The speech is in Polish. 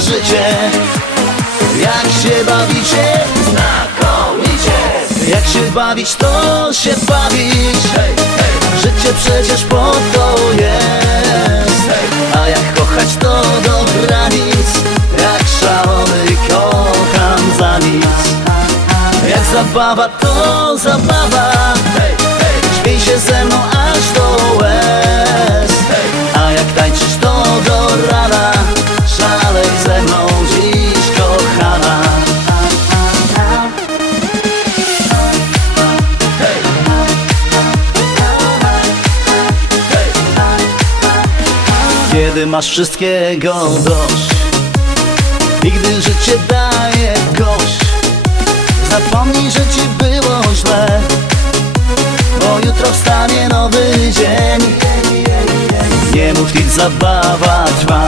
życie. Jak się bawicie? Znakomicie. Jak się bawić, to się bawić. Życie przecież po to jest. A jak kochać, to do granic Jak szalony kocham za nic. Jak zabawa, to zabawa Kiedy masz wszystkiego dość I gdy życie daje gość Zapomnij, że ci było źle Bo jutro wstanie nowy dzień. Nie mów nic, zabawa trwa